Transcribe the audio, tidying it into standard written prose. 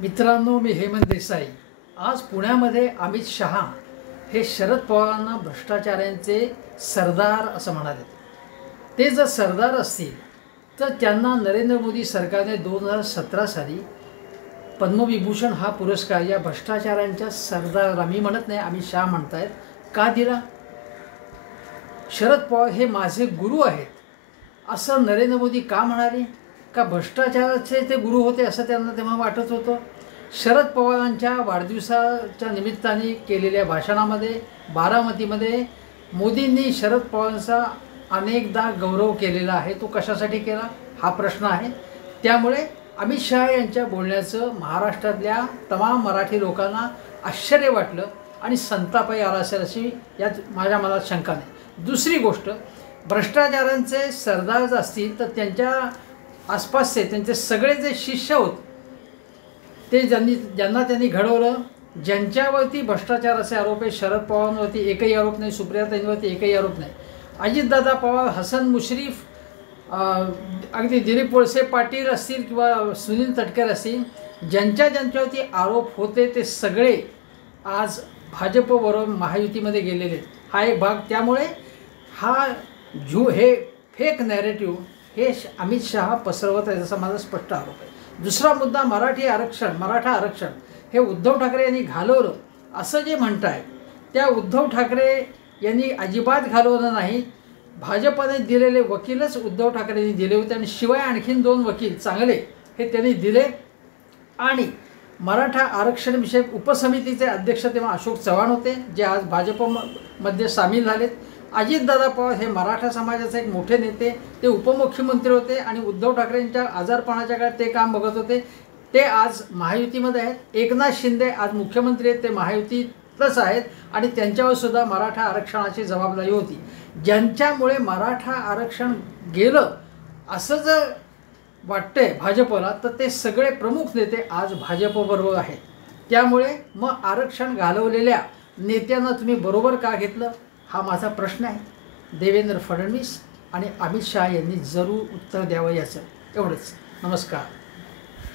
मित्रांनो, मी हेमंत देसाई। आज पुण्यामध्ये अमित शहा हे शरद पवारांना भ्रष्टाचारांचे सरदार असं म्हणाले। ते जर सरदार असतील तर त्यांना नरेंद्र मोदी सरकारने 2017 साली पद्मविभूषण हा पुरस्कार या भ्रष्टाचारांच्या सरदाराला, मी म्हणत नाही, अमित शहा म्हणतायत, का दिला? शरद पवार हे माझे गुरु आहेत असं नरेंद्र मोदी का म्हणाले? का भ्रष्टाचाराचे ते गुरु होते असं त्यांना तेव्हा वाटत होतं? शरद पवारांच्या वाढदिवसाच्या निमित्ताने केलेल्या भाषणामध्ये बारामतीमध्ये मोदींनी शरद पवारांचा अनेकदा गौरव केलेला आहे। तो कशासाठी केला हा प्रश्न आहे। त्यामुळे अमित शहा यांच्या बोलण्याचं महाराष्ट्रातल्या तमाम मराठी लोकांना आश्चर्य वाटलं आणि संतापही आला असेल अशी यात माझ्या मनात शंका नाही। दुसरी गोष्ट, भ्रष्टाचारांचे सरदार जर असतील तर त्यांच्या आसपासचे त्यांचे सगळे जे शिष्य होत ते ज्यांना त्यांनी घडवलं, ज्यांच्यावरती भ्रष्टाचाराचे आरोप आहे, शरद पवारांवरती एकही आरोप नाही, सुप्रियाताईंवरती एकही आरोप नाही, अजितदादा पवार, हसन मुश्रीफ, अगदी दिलीप वळसे पाटील असतील किंवा सुनील तटकरे असतील, ज्यांच्यावरती आरोप होते ते सगळे आज भाजपबरोबर महायुतीमध्ये गेलेले। हा एक भाग। त्यामुळे हा हे फेक नॅरेटिव्ह हे अमित शहा पसरवत आहे असा माझा स्पष्ट आरोप आहे। दुसरा मुद्दा, मराठा आरक्षण हे उद्धव ठाकरे यांनी घालवलं असं जे म्हणताय, त्या उद्धव ठाकरे यांनी अजिबात घालवलं नाही। भाजपने दिलेले वकीलच उद्धव ठाकरेंनी दिले होते आणि शिवाय आणखीन 2 वकील चांगले हे त्यांनी दिले। आणि मराठा आरक्षणविषयक उपसमितीचे अध्यक्ष तेव्हा अशोक चव्हाण होते, जे आज भाजपमध्ये सामील झालेत। अजितदादा पवार हे मराठा समाजाचे एक मोठे नेते, ते उपमुख्यमंत्री होते आणि उद्धव ठाकरेंच्या आजारपणाच्या काळात ते काम बघत होते। ते आज महायुतीमध्ये आहेत। एकनाथ शिंदे आज मुख्यमंत्री आहेत, ते महायुतीतच आहेत आणि त्यांच्यावर सुद्धा मराठा आरक्षणाची जबाबदारी होती। ज्यांच्यामुळे मराठा आरक्षण गेलं असं जर वाटतंय भाजपला, तर ते सगळे प्रमुख नेते आज भाजपबरोबर आहेत। त्यामुळे मग आरक्षण घालवलेल्या नेत्यांना तुम्ही बरोबर का घेतलं हा माझा प्रश्न आहे। देवेंद्र फडणवीस आणि अमित शहा यांनी जरूर उत्तर द्यावं याचं। एवढंच। नमस्कार।